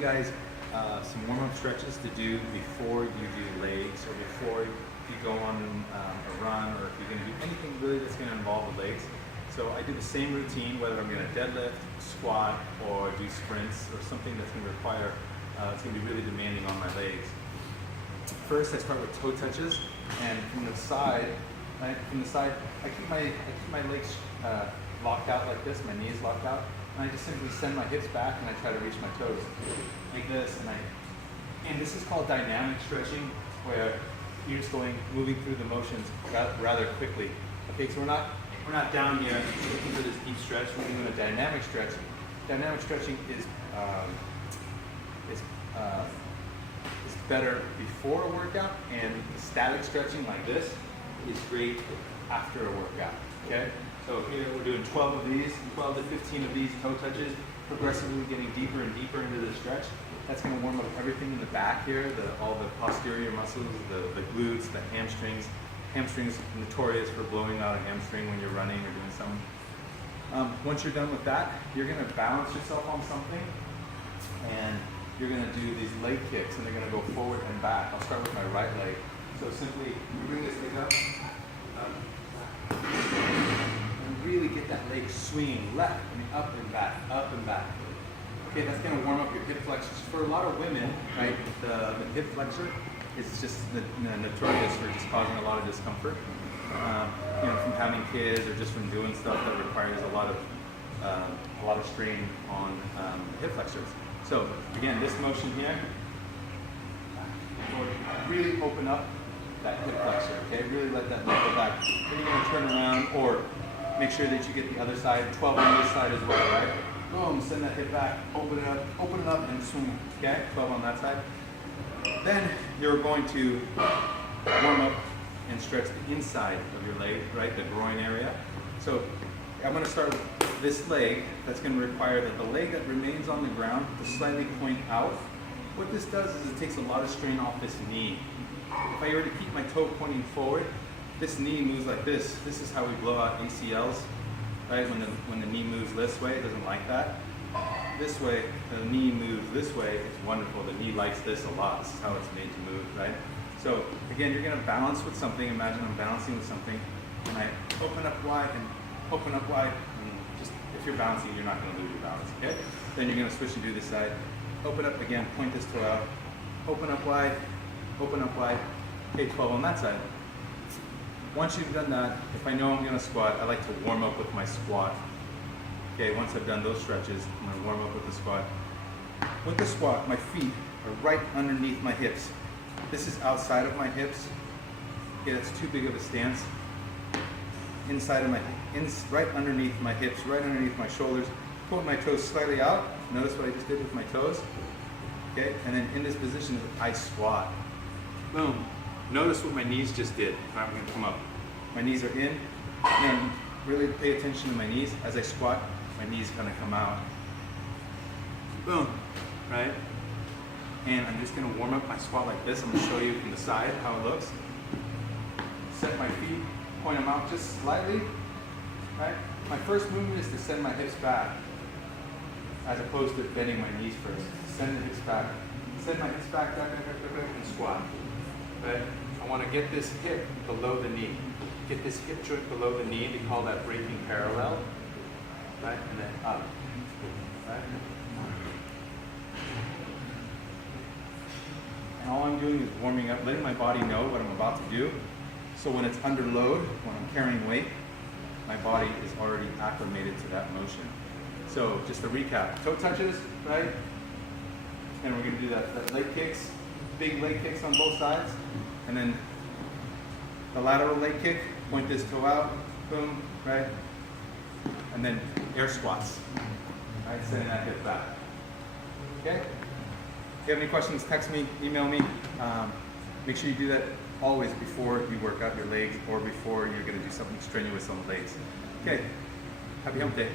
guys some warm-up stretches to do before you do legs or before you go on a run, or if you're going to do anything really that's going to involve the legs. So I do the same routine whether I'm going to deadlift, squat, or do sprints or something that's going to require, it's going to be really demanding on my legs. First I start with toe touches, and from the side, I keep my legs locked out like this, my knees locked out, and I just simply send my hips back and I try to reach my toes like this, and this is called dynamic stretching, where you're just moving through the motions rather quickly. Okay, so we're not down here looking for this deep stretch. We're doing a dynamic stretch. Dynamic stretching is better before a workout, and static stretching like this is great after a workout. Okay, so here we're doing 12 of these, 12 to 15 of these toe touches, progressively getting deeper and deeper into the stretch. That's going to warm up everything in the back here, all the posterior muscles, the glutes, the hamstrings. Hamstrings notorious for blowing out a hamstring when you're running or doing something. Once you're done with that, you're going to balance yourself on something, and you're going to do these leg kicks, and they're going to go forward and back. I'll start with my right leg. So simply bring this leg up, and really get that leg swinging left and up and back, up and back. Okay, that's going to warm up your hip flexors. For a lot of women, right, the hip flexor is just notorious for just causing a lot of discomfort. You know, from having kids or just from doing stuff that requires a lot of strain on the hip flexors. So again, this motion here, really open up that hip flexor. Okay, really let that leg go back. Then you're going to turn around, or make sure that you get the other side, 12 on this side as well, right? Boom, send that hip back, open it up, and swing. Okay, 12 on that side. Then you're going to warm up and stretch the inside of your leg, right, the groin area. So I'm going to start with this leg. That's going to require that the leg that remains on the ground to slightly point out. What this does is it takes a lot of strain off this knee. If I were to keep my toe pointing forward, this knee moves like this. This is how we blow out ACLs. Right? When the knee moves this way, it doesn't like that. This way, the knee moves this way, it's wonderful. The knee likes this a lot. This is how it's made to move, right? So again, you're gonna balance with something. Imagine I'm balancing with something, and I open up wide and open up wide. And just, if you're balancing, you're not gonna lose your balance, okay? Then you're gonna switch to do this side. Open up again, point this toe out. Open up wide, okay, 12 on that side. Once you've done that, if I know I'm going to squat, I like to warm up with my squat. Okay, once I've done those stretches, I'm going to warm up with the squat. With the squat, my feet are right underneath my hips. This is outside of my hips. Okay, that's too big of a stance. Inside of right underneath my hips, right underneath my shoulders. Point my toes slightly out. Notice what I just did with my toes. Okay, and then in this position, I squat. Boom. Notice what my knees just did. I'm going to come up. My knees are in, and really pay attention to my knees. As I squat, my knees kind of come out. Boom, right? And I'm just going to warm up my squat like this. I'm going to show you from the side how it looks. Set my feet, point them out just slightly, right? My first movement is to send my hips back, as opposed to bending my knees first. Send the hips back. Send my hips back, and squat. Right? I want to get this hip below the knee. Get this hip joint below the knee. We call that breaking parallel. Right? And then up. Right? And all I'm doing is warming up, letting my body know what I'm about to do. So when it's under load, when I'm carrying weight, my body is already acclimated to that motion. So just to recap, toe touches, right? And we're going to do that leg kicks. Big leg kicks on both sides, and then the lateral leg kick, point this toe out, boom, right? And then air squats, right? Sending that hip back. Okay? If you have any questions, text me, email me. Make sure you do that always before you work out your legs or before you're going to do something strenuous on the legs. Okay, happy hump day.